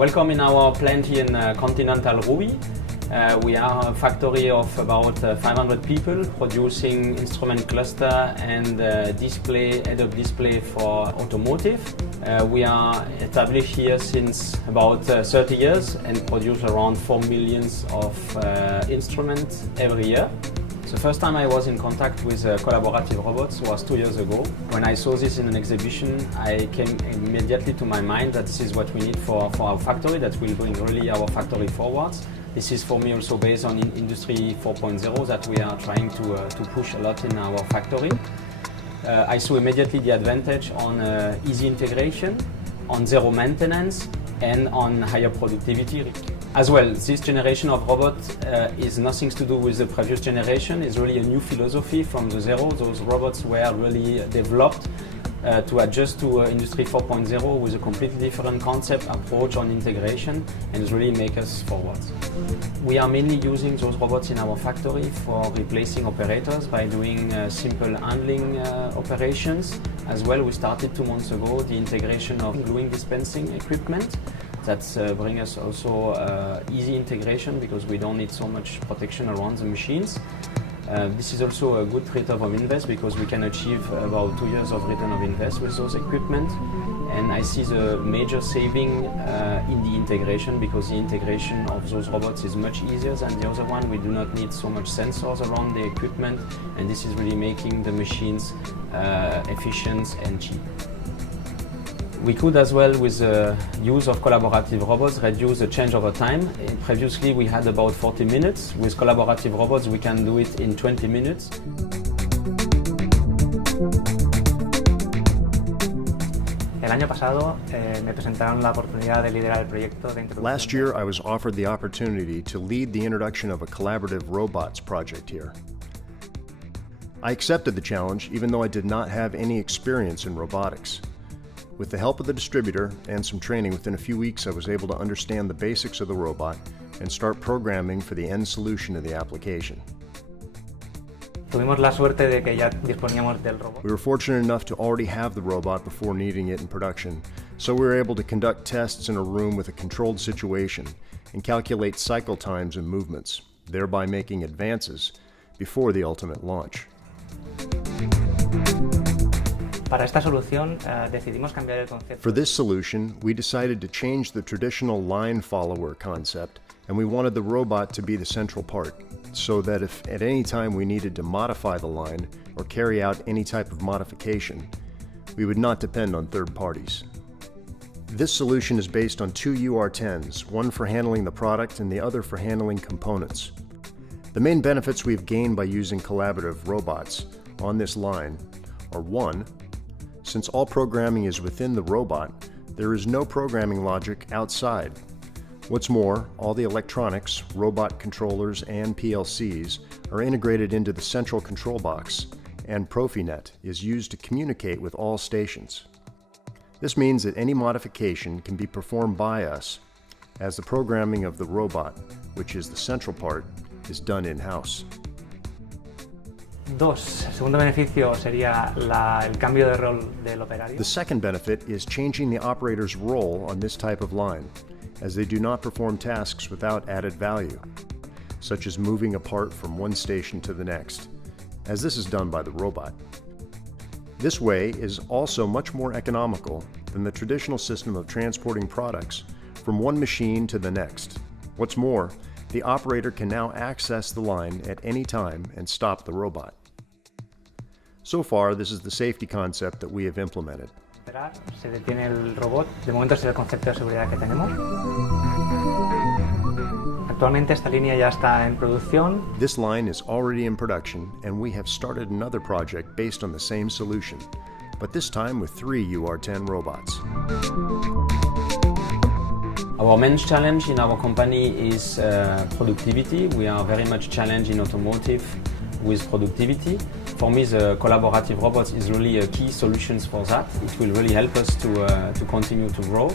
Welcome in our plant here in Continental Ruby. We are a factory of about 500 people producing instrument cluster and display, head-up display for automotive. We are established here since about 30 years and produce around 4 million of instruments every year. The first time I was in contact with collaborative robots was 2 years ago. When I saw this in an exhibition, I came immediately to my mind that this is what we need for our factory, that will bring really our factory forwards. This is for me also based on Industry 4.0 that we are trying to push a lot in our factory. I saw immediately the advantage on easy integration, on zero maintenance, and on higher productivity. As well, this generation of robots is nothing to do with the previous generation. It's really a new philosophy from the zero. Those robots were really developed to adjust to Industry 4.0 with a completely different concept, approach on integration, and it's really make us forward. We are mainly using those robots in our factory for replacing operators by doing simple handling operations. As well, we started 2 months ago the integration of gluing dispensing equipment. That brings us also easy integration because we don't need so much protection around the machines. This is also a good return of invest because we can achieve about 2 years of return of invest with those equipment. And I see the major saving in the integration because the integration of those robots is much easier than the other one. We do not need so much sensors around the equipment, and this is really making the machines efficient and cheap. We could as well, with the use of collaborative robots, reduce the changeover time. Previously we had about 40 minutes. With collaborative robots we can do it in 20 minutes. Last year I was offered the opportunity to lead the introduction of a collaborative robots project here. I accepted the challenge even though I did not have any experience in robotics. With the help of the distributor and some training, within a few weeks I was able to understand the basics of the robot and start programming for the end solution of the application. We were fortunate enough to already have the robot before needing it in production, so we were able to conduct tests in a room with a controlled situation and calculate cycle times and movements, thereby making advances before the ultimate launch. For this solution, we decided to change the traditional line follower concept, and we wanted the robot to be the central part, so that if at any time we needed to modify the line or carry out any type of modification, we would not depend on third parties. This solution is based on 2 UR10s, one for handling the product and the other for handling components. The main benefits we've gained by using collaborative robots on this line are: 1. Since all programming is within the robot, there is no programming logic outside. What's more, all the electronics, robot controllers, and PLCs are integrated into the central control box, and Profinet is used to communicate with all stations. This means that any modification can be performed by us, as the programming of the robot, which is the central part, is done in-house. El segundo beneficio sería el cambio de rol del operario. The second benefit is changing the operator's role on this type of line, as they do not perform tasks without added value, such as moving a part from one station to the next, as this is done by the robot. This way is also much more economical than the traditional system of transporting products from one machine to the next. What's more, the operator can now access the line at any time and stop the robot. So far, this is the safety concept that we have implemented. Se detiene el robot. De momento es el concepto de seguridad que tenemos. Actualmente esta línea ya está en producción. This line is already in production, and we have started another project based on the same solution, but this time with 3 UR10 robots. Our main challenge in our company is productivity. We are very much challenged in automotive with productivity. For me, the collaborative robots is really a key solution for that. It will really help us to continue to grow.